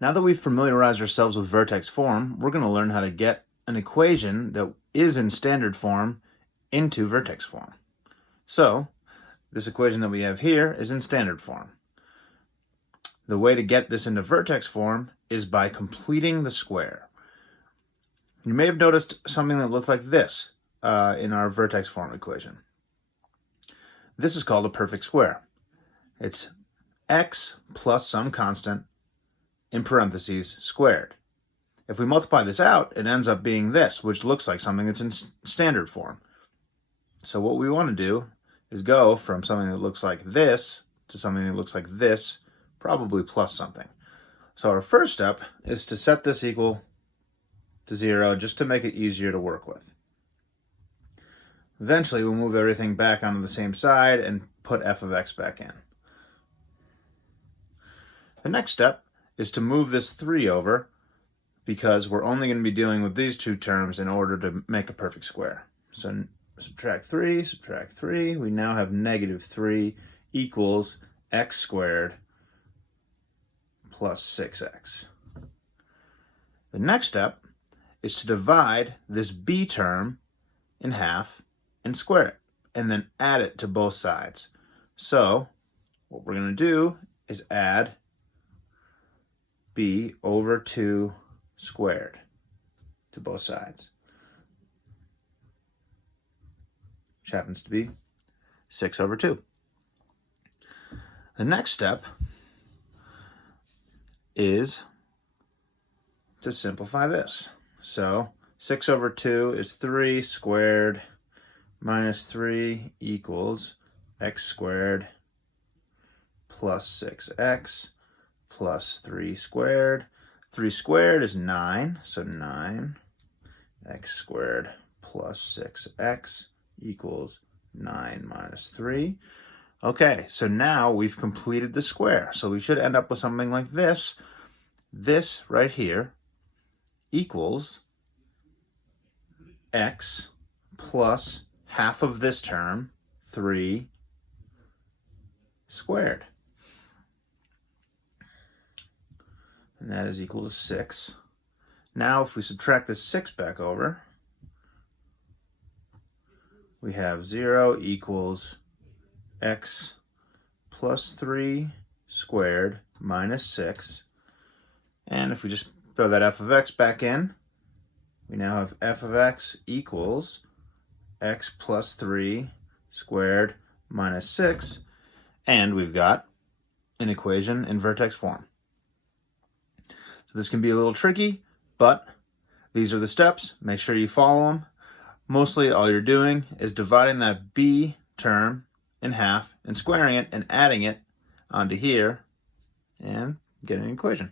Now that we've familiarized ourselves with vertex form, we're going to learn how to get an equation that is in standard form into vertex form. So, this equation that we have here is in standard form. The way to get this into vertex form is by completing the square. You may have noticed something that looked like this in our vertex form equation. This is called a perfect square. It's x plus some constant in parentheses squared. If we multiply this out, it ends up being this, which looks like something that's in standard form. So what we want to do is go from something that looks like this to something that looks like this, probably plus something. So our first step is to set this equal to 0 just to make it easier to work with. Eventually, we'll move everything back onto the same side and put f of x back in. The next step is to move this 3 over because we're only going to be dealing with these two terms in order to make a perfect square. So subtract 3, we now have negative 3 equals x squared plus 6x. The next step is to divide this b term in half and square it, and then add it to both sides. So what we're going to do is add b over 2 squared to both sides, which happens to be 6 over 2. The next step is to simplify this. So 6 over 2 is 3 squared minus 3 equals x squared plus 6x plus 3 squared. 3 squared is 9, so 9 x squared plus 6x equals 9 minus 3. Okay, so now we've completed the square. So we should end up with something like this. This right here equals x plus half of this term, 3 squared. And that is equal to 6. Now if we subtract this 6 back over, we have 0 equals x plus 3 squared minus 6. And if we just throw that f of x back in, we now have f of x equals x plus 3 squared minus 6. And we've got an equation in vertex form. So this can be a little tricky, but these are the steps. Make sure you follow them. Mostly all you're doing is dividing that b term in half and squaring it and adding it onto here and getting an equation.